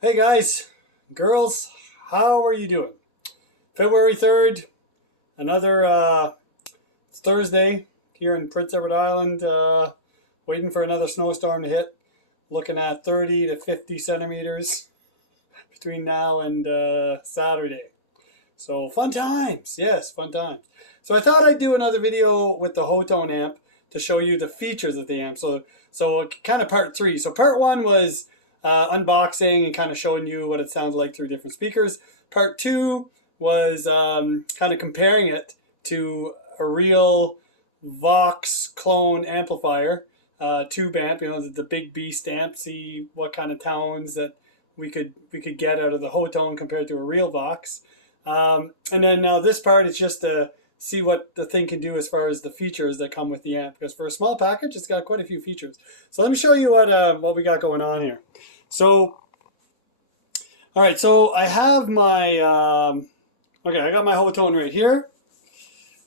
Hey guys, girls, how are you doing? February 3rd, another it's Thursday here in Prince Edward Island, waiting for another snowstorm to hit. Looking at 30 to 50 centimeters between now and Saturday. So fun times, yes, fun times. So I thought I'd do another video with the Hotone amp to show you the features of the amp. So kind of part three. So part one was unboxing and kind of showing you what it sounds like through different speakers. Part two was kind of comparing it to a real Vox clone amplifier, tube amp. You know, the big beast amp. See what kind of tones that we could get out of the Hotone compared to a real Vox. And then now this part is just to see what the thing can do as far as the features that come with the amp. Because for a small package, it's got quite a few features. So let me show you what we got going on here. So, all right, so I have my, okay, I got my Hotone right here.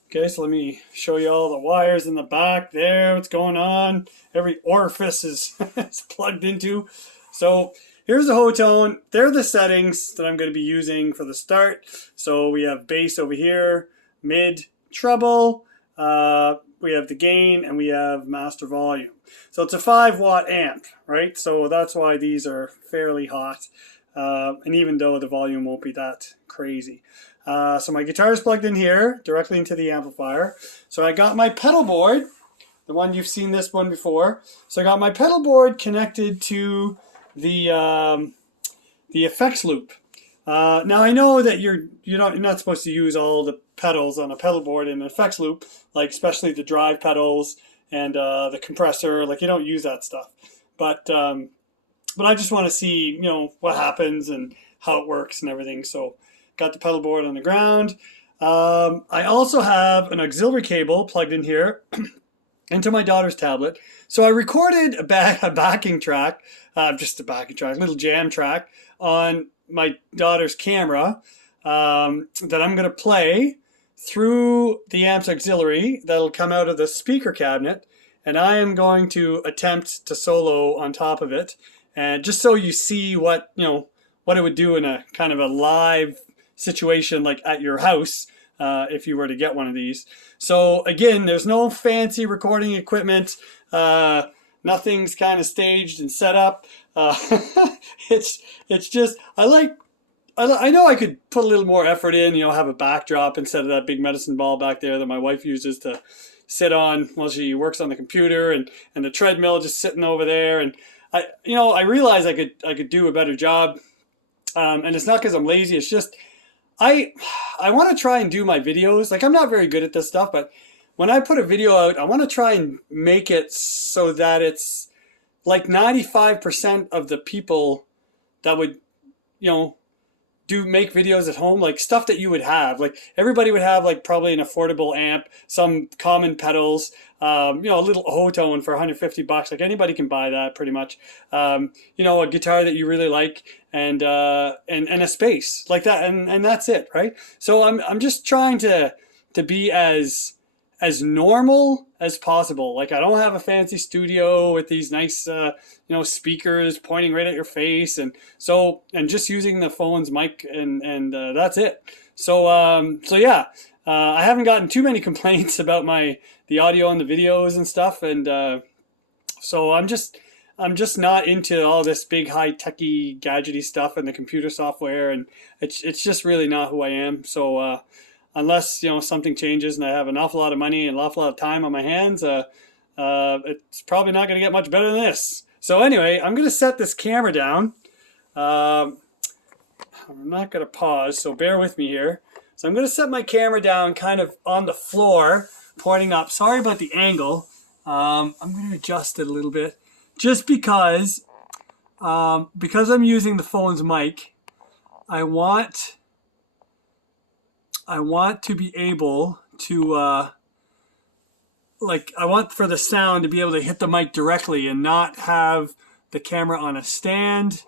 Okay, so let me show you all the wires in the back there, what's going on. Every orifice is, is plugged into. So here's the Hotone. They're the settings that I'm going to be using for the start. So we have bass over here, mid, treble, we have the gain, and we have master volume. So it's a 5-watt amp, right? So that's why these are fairly hot. And even though the volume won't be that crazy. So my guitar is plugged in here, directly into the amplifier. So I got my pedal board, the one you've seen this one before. So I got my pedal board connected to the effects loop. Now I know that you're not supposed to use all the pedals on a pedal board in an effects loop, like especially the drive pedals and the compressor. Like you don't use that stuff. But I just want to see what happens and how it works and everything. So got the pedal board on the ground. I also have an auxiliary cable plugged in here into my daughter's tablet. So I recorded a backing track, just a backing track, little jam track on my daughter's camera that I'm going to play through the amp's auxiliary that'll come out of the speaker cabinet, and I am going to attempt to solo on top of it, and just so you see what what it would do in a kind of a live situation like at your house if you were to get one of these. So again, there's no fancy recording equipment. Nothing's kind of staged and set up. It's just I know I could put a little more effort in, have a backdrop instead of that big medicine ball back there that my wife uses to sit on while she works on the computer, and the treadmill just sitting over there. And I realize I could do a better job. And it's not because I'm lazy. It's just I want to try and do my videos. Like I'm not very good at this stuff, but when I put a video out, I want to try and make it so that it's like 95% of the people that would, make videos at home, like stuff that you would have. Like everybody would have like probably an affordable amp, some common pedals, a little Hotone for 150 bucks. Like anybody can buy that pretty much. A guitar that you really like, and a space like that, and that's it, right? So I'm just trying to be as normal as possible. Like I don't have a fancy studio with these nice speakers pointing right at your face, and just using the phone's mic, and that's it. So yeah, I haven't gotten too many complaints about the audio and the videos and stuff, and so I'm just not into all this big high techy gadgety stuff and the computer software, and it's just really not who I am. So unless something changes and I have an awful lot of money and an awful lot of time on my hands, it's probably not going to get much better than this. So anyway, I'm going to set this camera down. I'm not going to pause, so bear with me here. So I'm going to set my camera down kind of on the floor, pointing up. Sorry about the angle. I'm going to adjust it a little bit, just because I'm using the phone's mic. I want to be able to, I want for the sound to be able to hit the mic directly and not have the camera on a stand,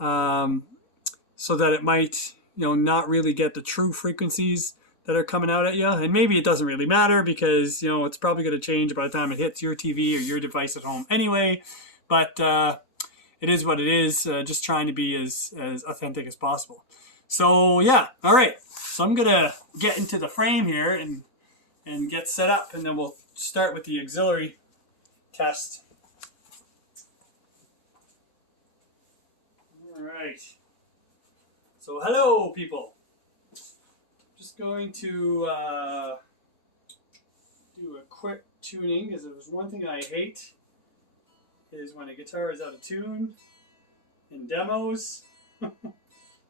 so that it might, not really get the true frequencies that are coming out at you. And maybe it doesn't really matter because, it's probably going to change by the time it hits your TV or your device at home anyway. But it is what it is. Just trying to be as authentic as possible. So yeah, all right. So I'm gonna get into the frame here and get set up, and then we'll start with the auxiliary test. All right. So hello, people. Just going to do a quick tuning, because there's one thing I hate is when a guitar is out of tune in demos.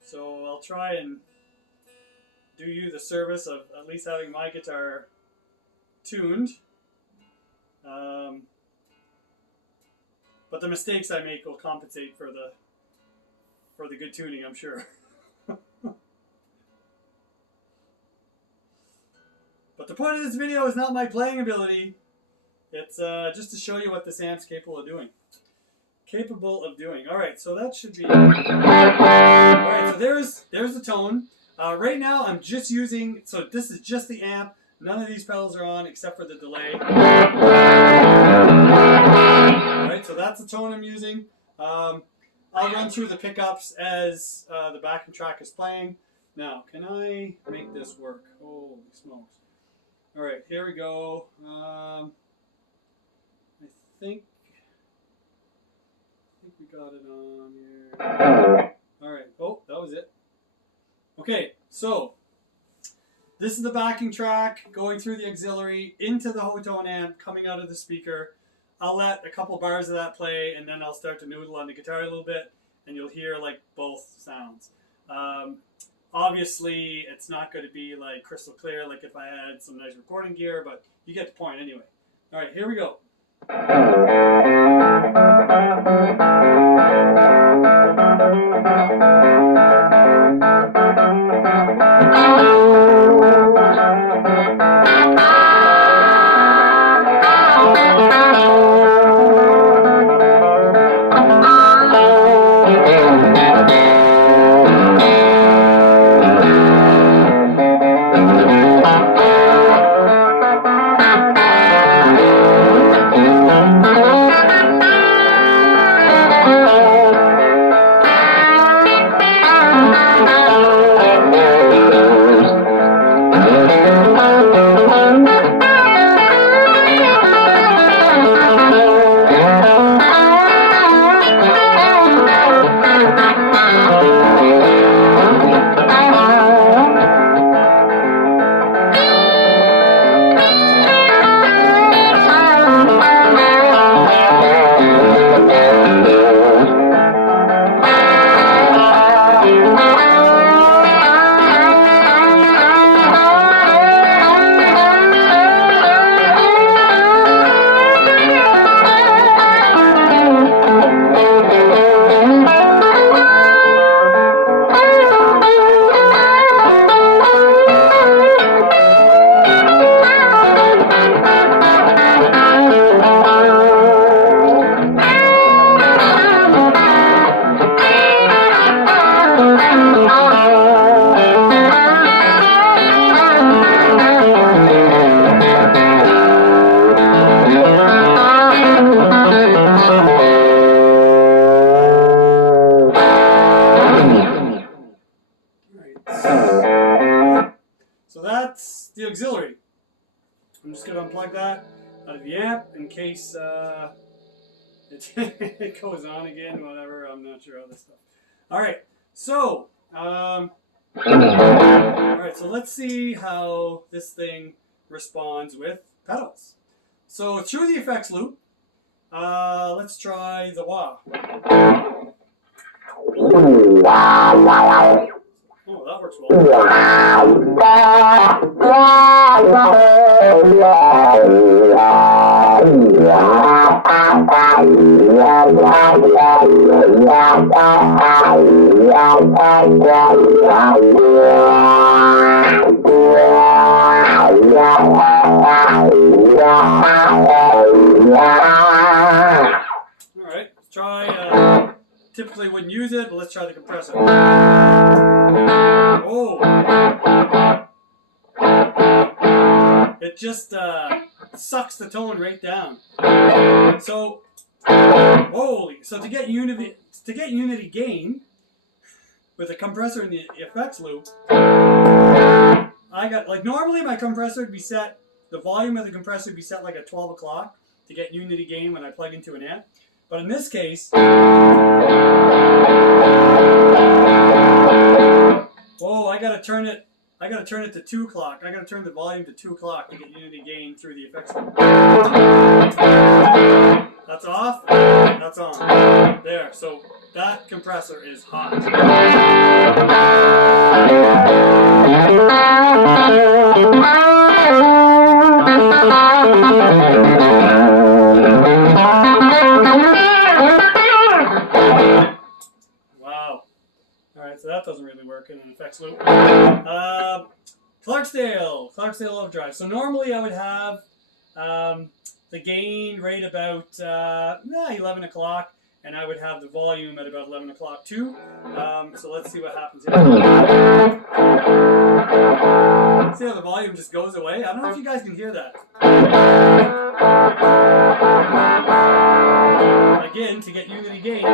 So I'll try and do you the service of at least having my guitar tuned. But the mistakes I make will compensate for the good tuning, I'm sure. But the point of this video is not my playing ability. It's just to show you what this amp's capable of doing. All right, so that should be. All right, so there's the tone. Right now I'm just using. So this is just the amp. None of these pedals are on except for the delay. All right, so that's the tone I'm using. I'll run through the pickups as the backing track is playing. Now, can I make this work? Holy smokes. All right, here we go. I think we got it on here. All right. Oh, that was it. Okay, so this is the backing track going through the auxiliary into the Hotone amp, coming out of the speaker. I'll let a couple bars of that play, and then I'll start to noodle on the guitar a little bit, and you'll hear like both sounds. Obviously, it's not going to be like crystal clear like if I had some nice recording gear, but you get the point anyway. All right, here we go. So that's the auxiliary. I'm just going to unplug that out of the amp in case it goes on again, whatever. I'm not sure how this stuff. All right, so let's see how this thing responds with pedals. So through the effects loop, let's try the wah. Oh, that works well. Alright, let's try, typically wouldn't use it, but let's try the compressor. Oh! It just sucks the tone right down. So Holy! So to get unity gain with a compressor in the effects loop, I got, like, normally my compressor would be set, the volume of the compressor would be set like at 12 o'clock to get unity gain when I plug into an amp. But in this case, whoa, I gotta turn it to 2 o'clock. I gotta turn the volume to 2 o'clock to get unity gain through the effects loop. That's off, that's on. There, so that compressor is hot. Wow. Alright, so that doesn't really work in an effects loop. Clarksdale overdrive. So normally I would have the gain right about 11 o'clock, and I would have the volume at about 11 o'clock too. So let's see what happens here. See how the volume just goes away? I don't know if you guys can hear that. Again, to get unity gain,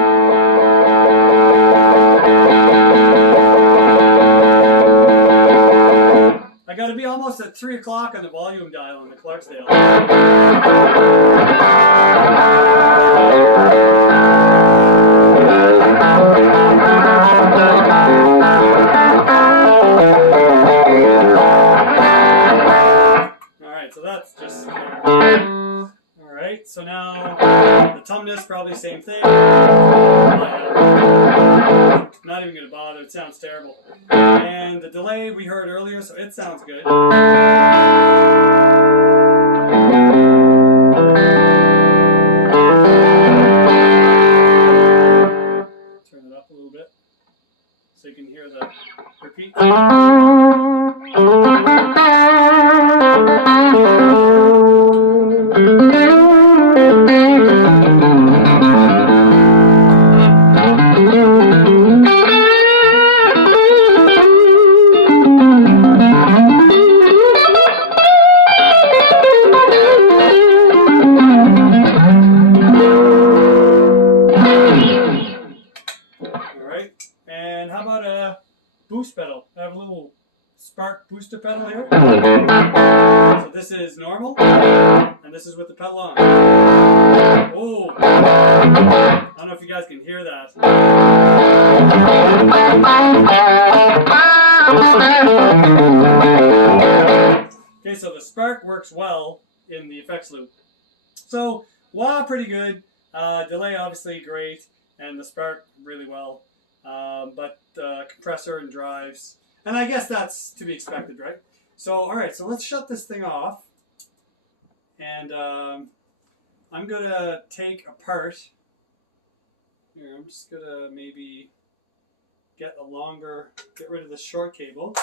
I gotta be almost at 3 o'clock on the volume dial on the Clarksdale. Alright, so that's just... Alright, so now the tumness, probably same thing. Not even gonna bother, it sounds terrible. And the delay we heard earlier, so it sounds good. Turn it up a little bit so you can hear the repeat. And how about a boost pedal? I have a little spark booster pedal here. So this is normal, and this is with the pedal on. Oh, I don't know if you guys can hear that. Okay, so the spark works well in the effects loop. So wah, pretty good. Delay obviously great, and the spark really well. But compressor and drives, and I guess that's to be expected, right? So, alright, so let's shut this thing off, and I'm gonna take apart, here, I'm just gonna maybe get rid of this short cable.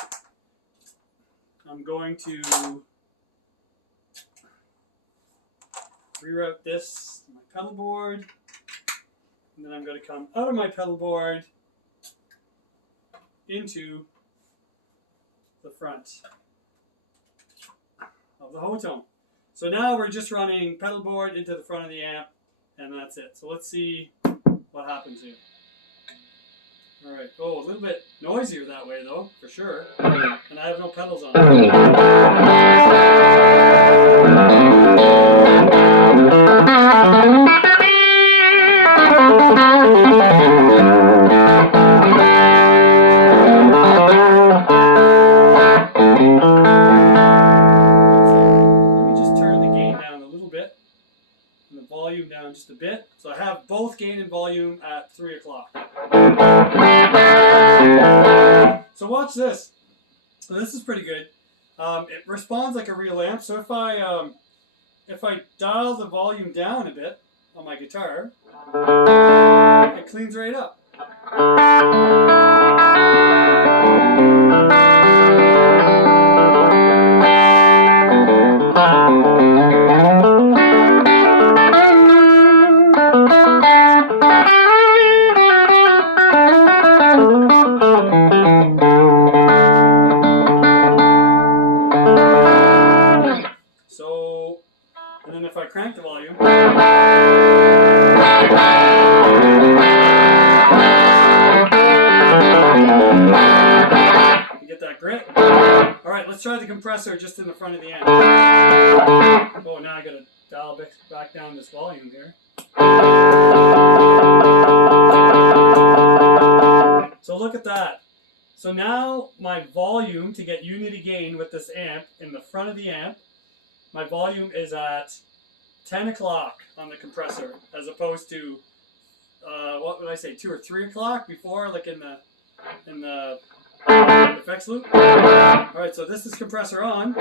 I'm going to reroute this to my pedal board, and then I'm going to come out of my pedal board into the front of the Hotone. So now we're just running pedal board into the front of the amp, and that's it. So let's see what happens here. Alright, oh, a little bit noisier that way though, for sure. And I have no pedals on. Down just a bit. So I have both gain and volume at 3 o'clock. So watch this. So this is pretty good. It responds like a real amp. So if I dial the volume down a bit on my guitar, it cleans right up. So, and then if I crank the volume, let's try the compressor just in the front of the amp. Oh, now I gotta dial back down this volume here. So look at that. So now my volume to get unity gain with this amp in the front of the amp, my volume is at 10 o'clock on the compressor, as opposed to what would I say, 2 or 3 o'clock before, like in the effects loop. All right, so this is compressor on,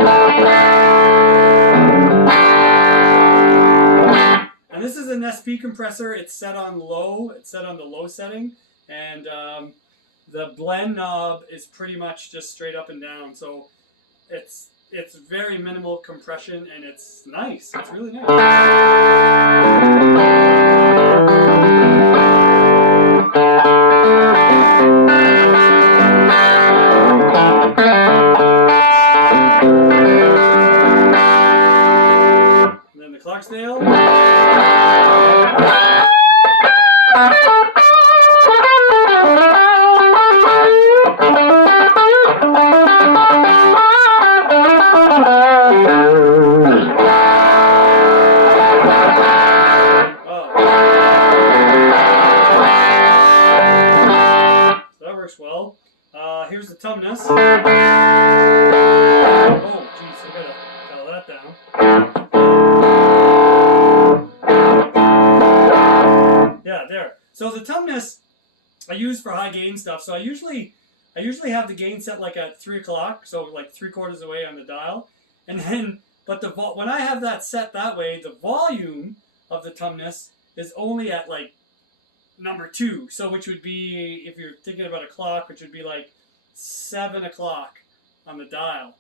and this is an SP compressor. It's set on low. It's set on the low setting, and the blend knob is pretty much just straight up and down. So it's very minimal compression, and it's nice. It's really nice. And then the Clarksdale. Well, here's the tumness. Oh, geez, I gotta dial that down. Yeah, there. So the tumness I use for high gain stuff. So I usually have the gain set like at 3 o'clock, so like 3/4 away on the dial, and then when I have that set that way, the volume of the tumness is only at like number 2, so which would be, if you're thinking about a clock, which would be like 7 o'clock on the dial.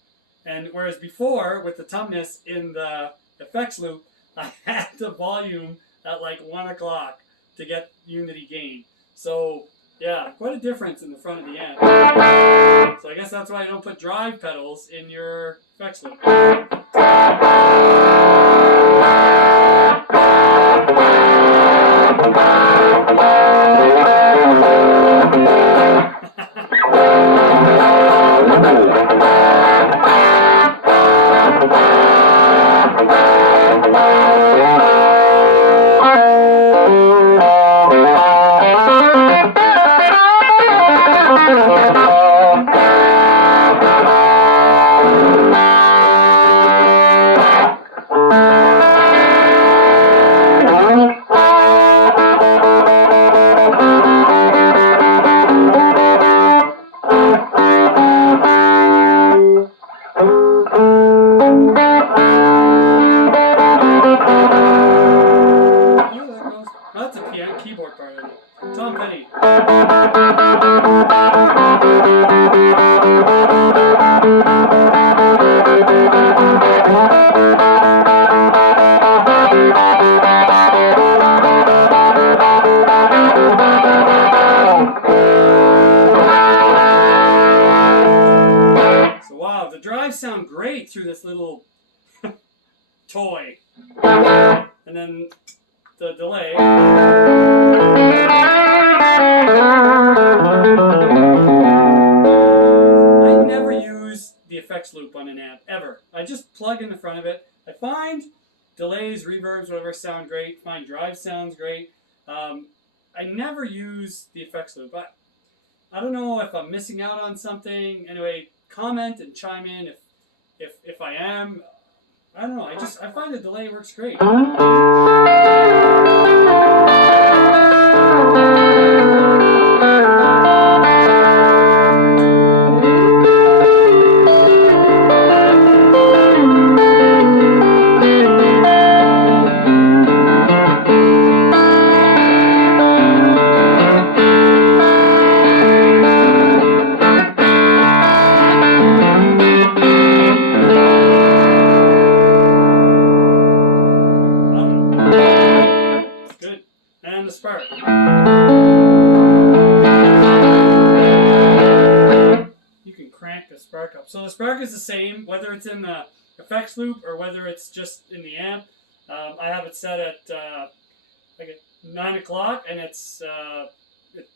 And whereas before, with the tumness in the effects loop, I had the volume at like 1 o'clock to get unity gain. So yeah, quite a difference in the front of the amp. So I guess that's why you don't put drive pedals in your effects loop. That's a piano keyboard part of it. Tom Petty. So wow, the drives sound great through this little toy. And then the delay. I never use the effects loop on an amp, ever. I just plug in the front of it. I find delays, reverbs, whatever sound great. Find drive sounds great. I never use the effects loop. I don't know if I'm missing out on something. Anyway, comment and chime in if I am. I don't know. I find the delay works great. And the spark. You can crank the spark up. So the spark is the same, whether it's in the effects loop or whether it's just in the amp. I have it set at like at 9 o'clock, and it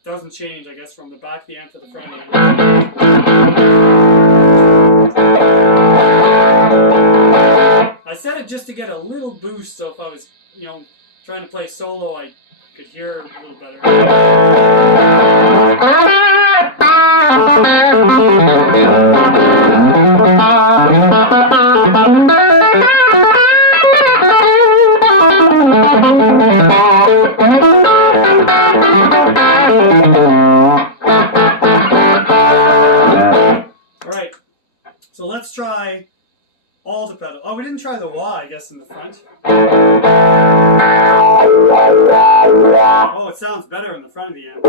doesn't change, I guess, from the back of the amp to the front of the amp. set it just to get a little boost, so if I was, trying to play solo, I could hear a little better. Alright, so let's try all the pedal. Oh, we didn't try the wah, I guess, in the front. Oh, it sounds better in the front of the amp.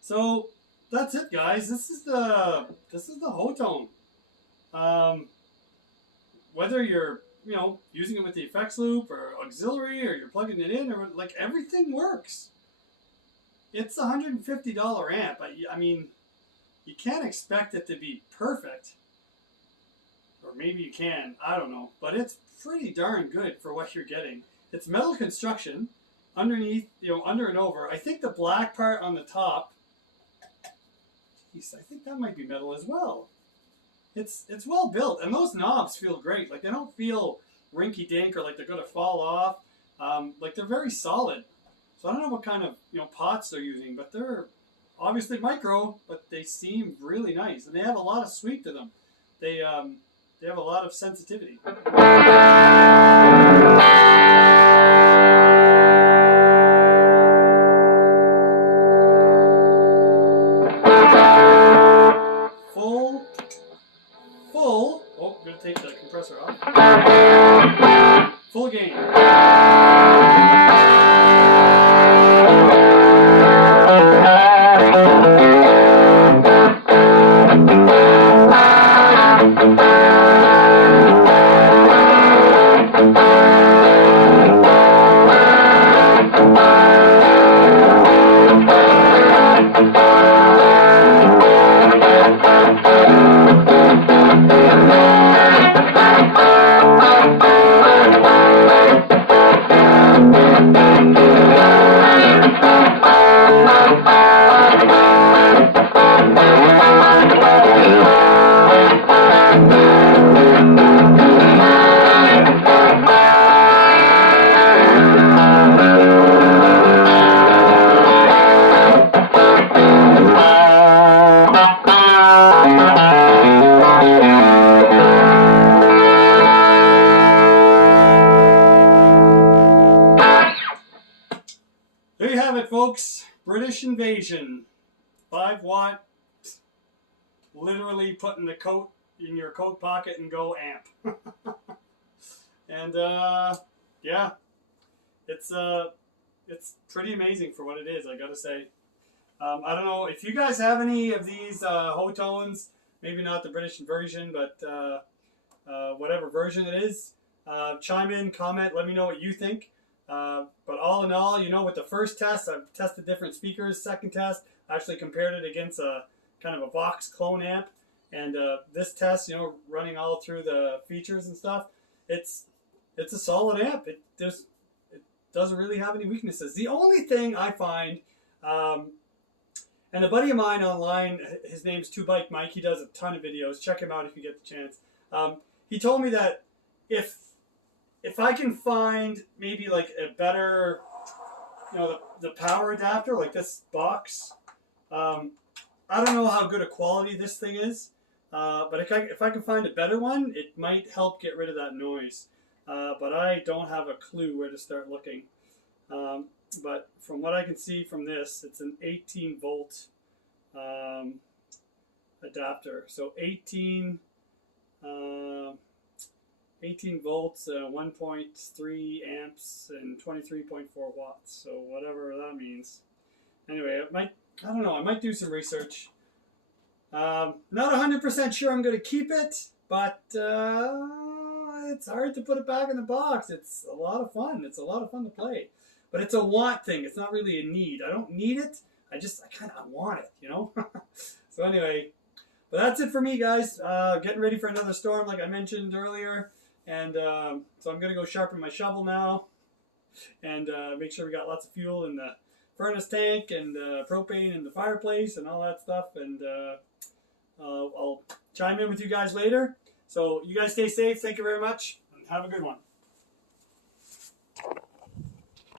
So that's it, guys. This is the Hotone. Whether you're using it with the effects loop or auxiliary, or you're plugging it in, or like, everything works. It's a $150 amp. I mean, you can't expect it to be perfect. Or maybe you can, I don't know. But it's pretty darn good for what you're getting. It's metal construction underneath, under and over. I think the black part on the top, geez, I think that might be metal as well. It's well built, and those knobs feel great. Like, they don't feel rinky-dink or like they're going to fall off. Like, they're very solid. So I don't know what kind of pots they're using, but they're obviously micro, but they seem really nice, and they have a lot of sweep to them. They have a lot of sensitivity. Full. Oh, I'm gonna take the compressor off. Full gain. There you have it, folks. British Invasion. 5-watt. Literally put in the coat, in your coat pocket, and go amp. And yeah, it's pretty amazing for what it is, I gotta say. I don't know if you guys have any of these Hotones. Maybe not the British version, but whatever version it is. Chime in, comment, let me know what you think. But all in all, with the first test, I've tested different speakers. Second test, I actually compared it against a kind of a Vox clone amp. And this test, running all through the features and stuff, it's a solid amp. It doesn't really have any weaknesses. The only thing I find, and a buddy of mine online, his name's 2Bike Mike, he does a ton of videos. Check him out if you get the chance. He told me that if I can find maybe like a better, the power adapter, like this box, I don't know how good a quality this thing is, but if I can find a better one, it might help get rid of that noise. But I don't have a clue where to start looking. But from what I can see from this, it's an 18 volt adapter. So 18 volts, 1.3 amps, and 23.4 watts. So whatever that means. Anyway, I don't know. I might do some research. Not 100% sure I'm going to keep it, but it's hard to put it back in the box. It's a lot of fun. It's a lot of fun to play. But it's a want thing. It's not really a need. I don't need it. I kind of want it, So anyway, but that's it for me, guys. Getting ready for another storm, like I mentioned earlier. And so I'm going to go sharpen my shovel now. and make sure we got lots of fuel in the furnace tank and propane in the fireplace and all that stuff. And I'll chime in with you guys later. So you guys stay safe. Thank you very much, and have a good one.